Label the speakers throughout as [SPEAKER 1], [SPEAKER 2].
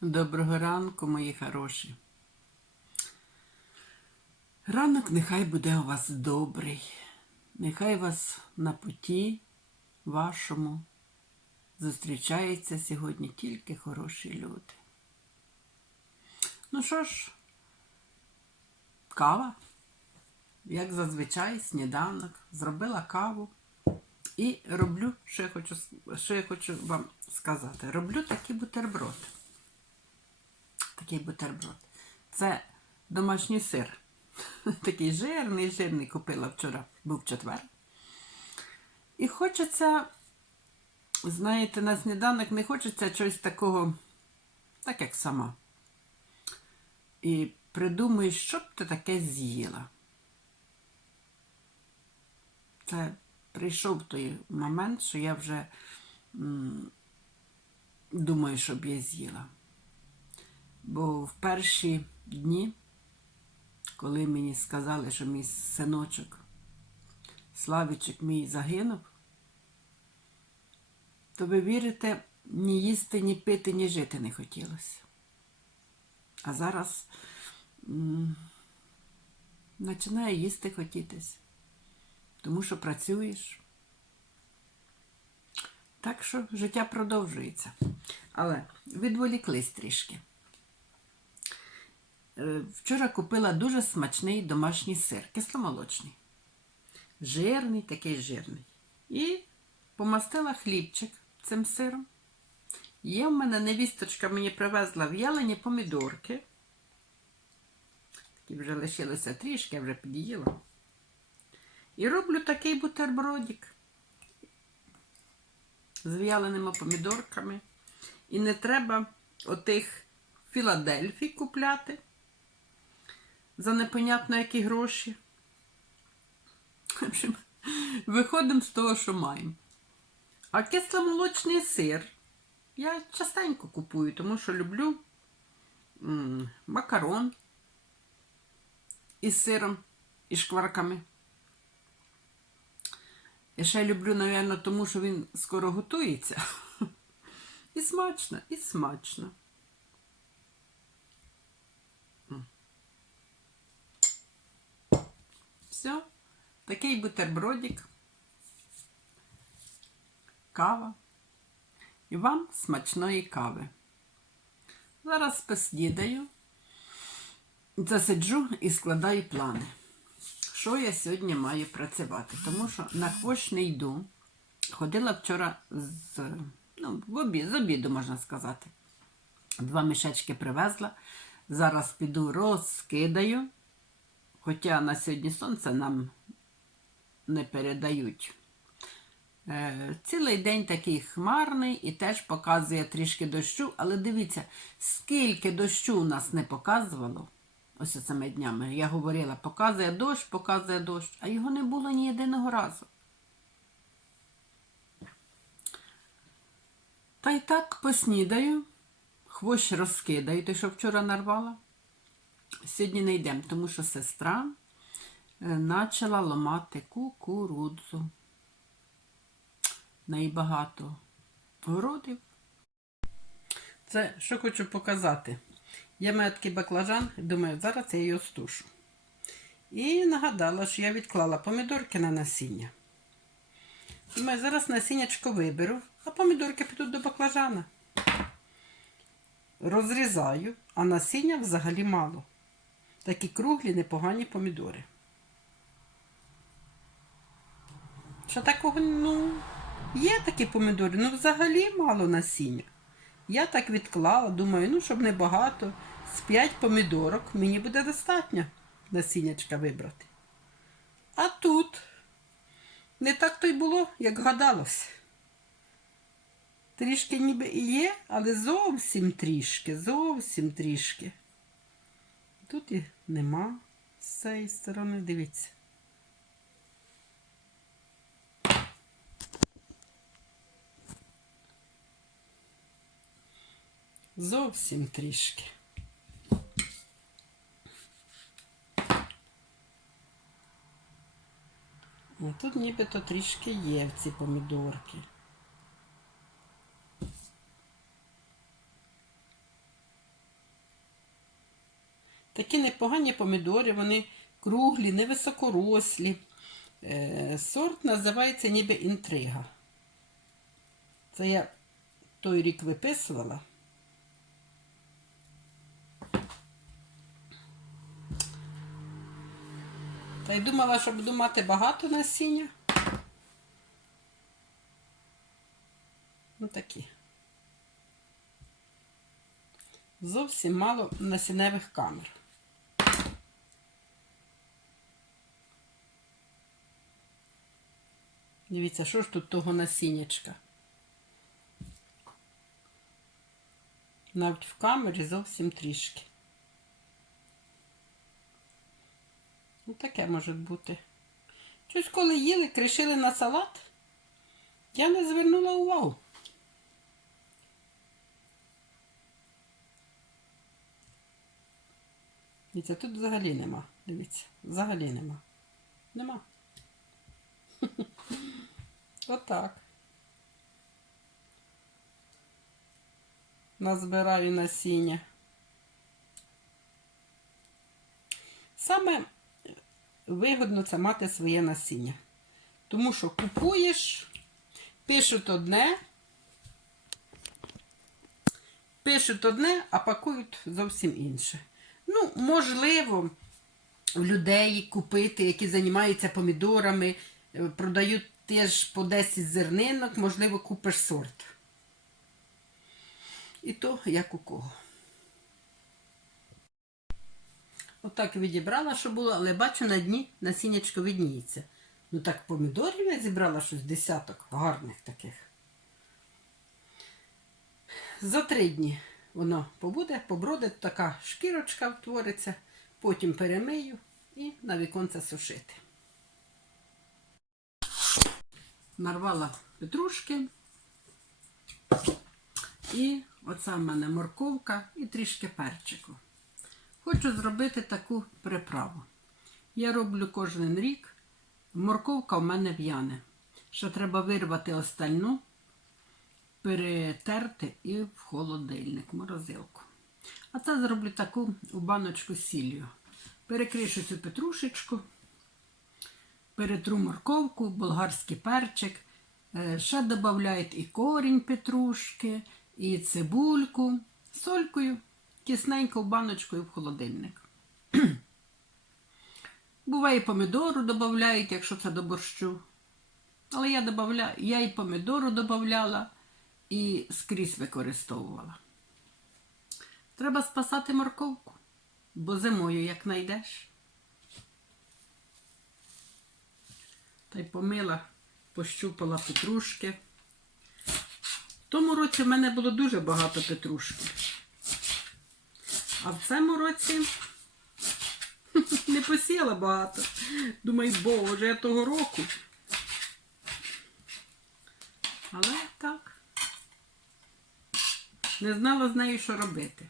[SPEAKER 1] Доброго ранку, мої хороші. Ранок нехай буде у вас добрий. Нехай вас на путі вашому зустрічаються сьогодні тільки хороші люди. Ну що ж, кава, як зазвичай, сніданок, зробила каву. І роблю, що я хочу, що я хочу вам сказати. Роблю такий бутерброд. Такий бутерброд. Це домашній сир. Такий жирний, жирний купила вчора, був четвер. І хочеться, знаєте, на сніданок не хочеться чогось такого, так як сама. І придумаю, що б ти таке з'їла. Це прийшов той момент, що я вже м, думаю, щоб я з'їла. Бо в перші дні, коли мені сказали, що мій синочок, Славічик мій загинув, то ви вірите, ні їсти, ні пити, ні жити не хотілося. А зараз починає їсти хотітись, тому що працюєш. Так що життя продовжується. Але відволіклись трішки. Е, Вчора купила дуже смачний домашній сир, кисломолочний. Жирний, такий жирний. І помастила хлібчик цим сиром. Є в мене невісточка мені привезла в'ялені помідорки. Такі вже лишилося трішки, я вже під'їла. І роблю такий бутербродик з в'яленими помідорками. І не треба отих Філадельфій купляти за непонятно які гроші. Виходимо з того, що маємо. А кисломолочний сир я частенько купую, тому що люблю макарон із сиром і шкварками. Я ще люблю, напевно, тому що він скоро готується. І смачно, і смачно. Все, такий бутербродик, кава. І вам смачної кави. Зараз поснідаю, засиджу і складаю плани. Що я сьогодні маю працювати? Тому що на хвощ не йду. Ходила вчора з, ну, в обід, з обіду, можна сказати. Два мішечки привезла. Зараз піду розкидаю. Хоча на сьогодні сонце нам не передають. Е, цілий день такий хмарний і теж показує трішки дощу, але дивіться, скільки дощу у нас не показувало. Ось цими днями. Я говорила, показує дощ, показує дощ, а його не було ні єдиного разу. Та й так поснідаю, хвощ розкидаю, той, що вчора нарвала. Сьогодні не йдемо, тому що сестра е, почала ламати кукурудзу. Найбагато городів. Це що хочу показати. Я маю такий баклажан, думаю, зараз я його стушу. І нагадала, що я відклала помідорки на насіння. Думаю, зараз насіннячко виберу, а помідорки підуть до баклажана. Розрізаю, а насіння взагалі мало. Такі круглі, непогані помідори. Що такого, ну, є такі помідори, ну взагалі мало насіння. Я так відклала, думаю, ну, щоб не багато, з 5 помідорок мені буде достатньо насіннячка вибрати. А тут не так то й було, як гадалось. Трішки ніби і є, але зовсім трішки, зовсім трішки. Тут і нема з цієї сторони, дивіться. Зовсім трішки. Тут нібито трішки є в ці помідорки. Такі непогані помідори, вони круглі, невисокорослі. Е, сорт називається ніби інтрига. Це я той рік виписувала. Та й думала, що буду мати багато насіння. Ну такі. Зовсім мало насінневих камер. Дивіться, що ж тут того насіннячка? Навіть в камері зовсім трішки. Ну, таке може бути. Щось коли їли, кришили на салат, я не звернула увагу. Дивіться, тут взагалі нема. Дивіться, взагалі нема. Нема. Отак. Назбираю насіння. Саме вигодно це мати своє насіння. Тому що купуєш, пишуть одне, пишуть одне, а пакують зовсім інше. Ну, можливо, в людей купити, які займаються помідорами, продають теж по 10 зернинок, можливо, купиш сорт. І то як у кого. Отак відібрала, що було, але бачу на дні насіннячко відніється. Ну так помідорів я зібрала щось десяток гарних таких. За три дні воно побуде, побродить, така шкірочка втвориться, потім перемию і на віконце сушити. Нарвала петрушки. І оце в мене морковка і трішки перчику. Хочу зробити таку приправу. Я роблю кожен рік. Морковка в мене в'яне. Ще треба вирвати остальну, перетерти і в холодильник, морозилку. А це зроблю таку у баночку з сіллю. Перекришу цю петрушечку, перетру морковку, болгарський перчик. Е, Ще додають і корінь петрушки, і цибульку, солькою, кисненько в баночку і в холодильник. Буває, помідору додають, якщо це до борщу. Але я, я і помідору додавала, і скрізь використовувала. Треба спасати морковку, бо зимою як знайдеш. Та й помила, пощупала петрушки. В тому році в мене було дуже багато петрушки. А в цьому році не посіяла багато. Думаю, боже, я того року. Але так. Не знала з нею, що робити.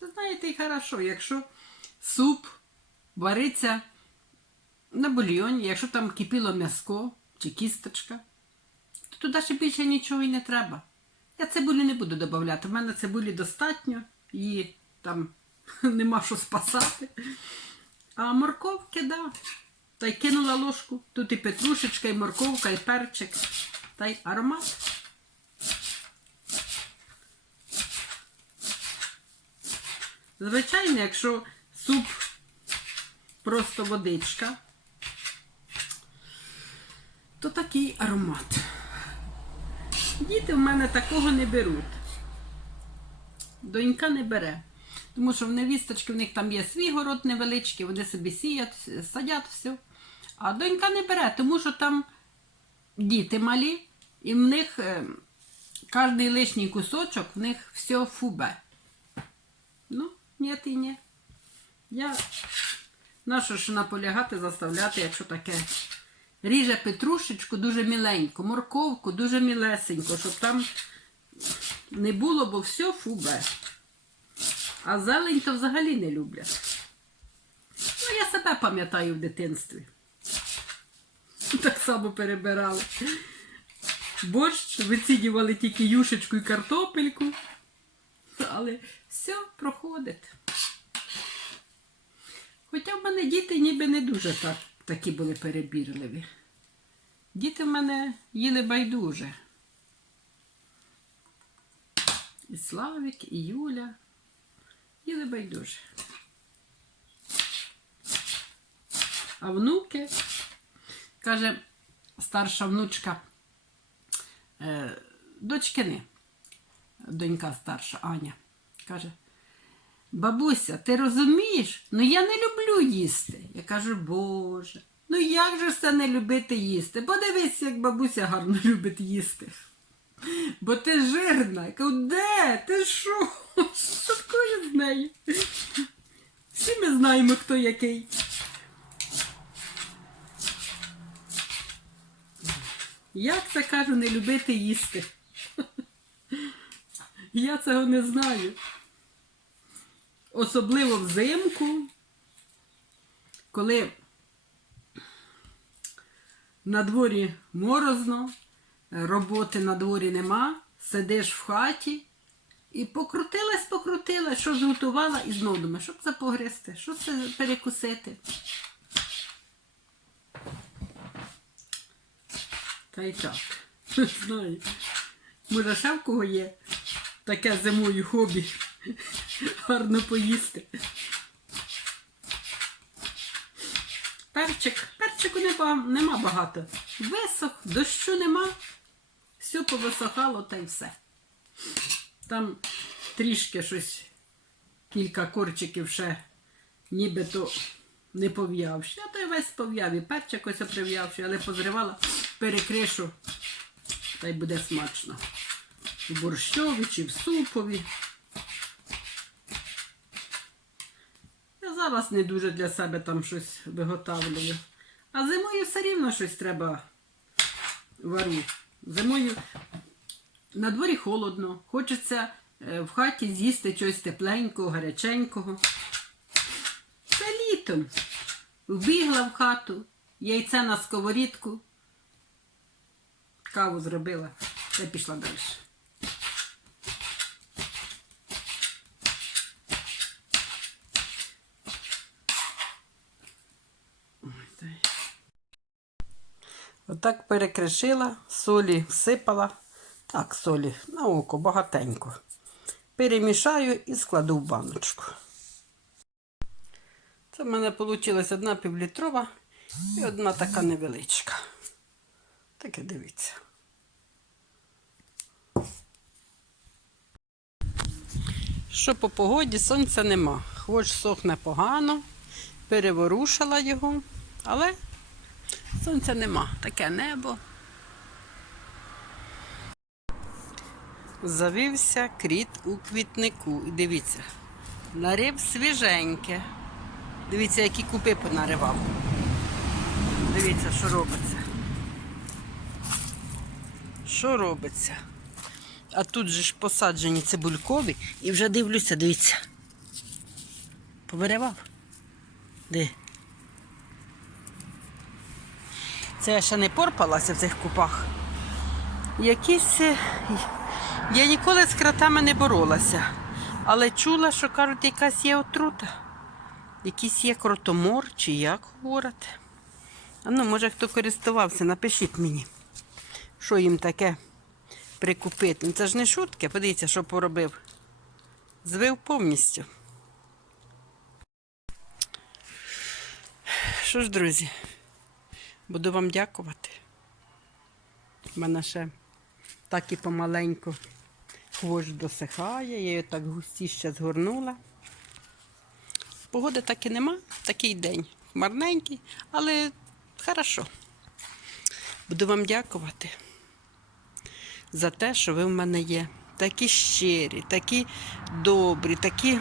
[SPEAKER 1] Ви знаєте, і хорошо, якщо суп вариться на бульйоні, якщо там кипіло м'яско чи кісточка, то туди ще більше нічого і не треба. Я цибулі не буду додавати. У мене цибулі достатньо, її там нема що спасати. А морковки, да. Та й кинула ложку. Тут і петрушечка, і морковка, і перчик. Та й аромат. Звичайно, якщо суп просто водичка, то такий аромат. Діти в мене такого не беруть. Донька не бере. Тому що в невісточки в них там є свій город невеличкий, вони собі сіять, садять все. А донька не бере, тому що там діти малі, і в них е, кожний лишній кусочок, в них все фубе. Ну, ні, і ні. Я нащо ж наполягати, заставляти, якщо таке. Ріже петрушечку дуже міленько, морковку дуже мілесенько, щоб там не було, бо все фубе. А зелень то взагалі не люблять. Ну, я себе пам'ятаю в дитинстві. Так само перебирали. Борщ вицідювали тільки юшечку і картопельку. Але все проходить. Хоча в мене діти ніби не дуже так, такі були перебірливі. Діти в мене їли байдуже. І Славік, і Юля. Їли байдуже. А внуки, каже старша внучка, е, дочкини, донька старша Аня, каже, бабуся, ти розумієш? Ну я не люблю їсти. Я кажу, Боже, ну як же це не любити їсти? Подивись, як бабуся гарно любить їсти. Бо ти жирна. Я кажу, де? Ти що? Що таке з нею? Всі ми знаємо, хто який. Як це кажу, не любити їсти? Я цього не знаю. Особливо взимку, коли на дворі морозно, роботи на дворі нема, сидиш в хаті і покрутилась, покрутилась, що зготувала, і знову думаєш, що це погризти, що це перекусити. Та й так. Знаю. Може, ще в кого є таке зимою хобі. Гарно поїсти. Перчик. Перчику нема, багато. Висох, дощу нема. Все повисохало та й все. Там трішки щось, кілька корчиків ще нібито не пов'явши. А той весь пов'яв і перчик ось прив'явши, але позривала перекришу, та й буде смачно. В борщові чи в супові. Зараз не дуже для себе там щось виготовлюю. А зимою все рівно щось треба вару. Зимою на дворі холодно, хочеться е, в хаті з'їсти щось тепленького, гаряченького. Це літом. Вбігла в хату, яйце на сковорідку, каву зробила та пішла далі. Отак перекришила, солі всипала. Так, солі на око багатенько. Перемішаю і складу в баночку. Це в мене вийшла одна півлітрова і одна така невеличка. Таке дивіться. Що по погоді, сонця нема. Хвощ сохне погано, переворушила його, але сонця нема. Таке небо. Завівся кріт у квітнику. І дивіться, нарив свіженьке. Дивіться, які купи понаривав. Дивіться, що робиться. Що робиться? А тут же ж посаджені цибулькові і вже дивлюся, дивіться. Повиривав? Де? Це я ще не порпалася в цих купах. Якісь. е, Я ніколи з кротами не боролася, але чула, що кажуть, якась є отрута. Якийсь є кротомор чи як говорять. А ну, може, хто користувався, напишіть мені, що їм таке прикупити. Ну, Це ж не шутки, подивіться, що поробив. Звив повністю. Що ж, друзі, буду вам дякувати. У мене ще так і помаленьку хвощ досихає, я її так густіше згорнула. Погоди так і нема, такий день. Хмарненький, але хорошо. Буду вам дякувати за те, що ви в мене є. Такі щирі, такі добрі, такі.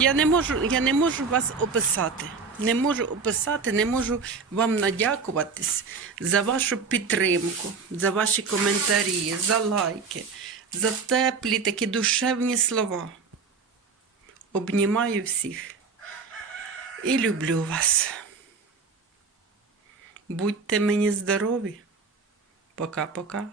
[SPEAKER 1] Я не можу, я не можу вас описати. Не можу описати, не можу вам надякуватись за вашу підтримку, за ваші коментарі, за лайки, за теплі такі душевні слова. Обнімаю всіх і люблю вас. Будьте мені здорові. Пока-пока.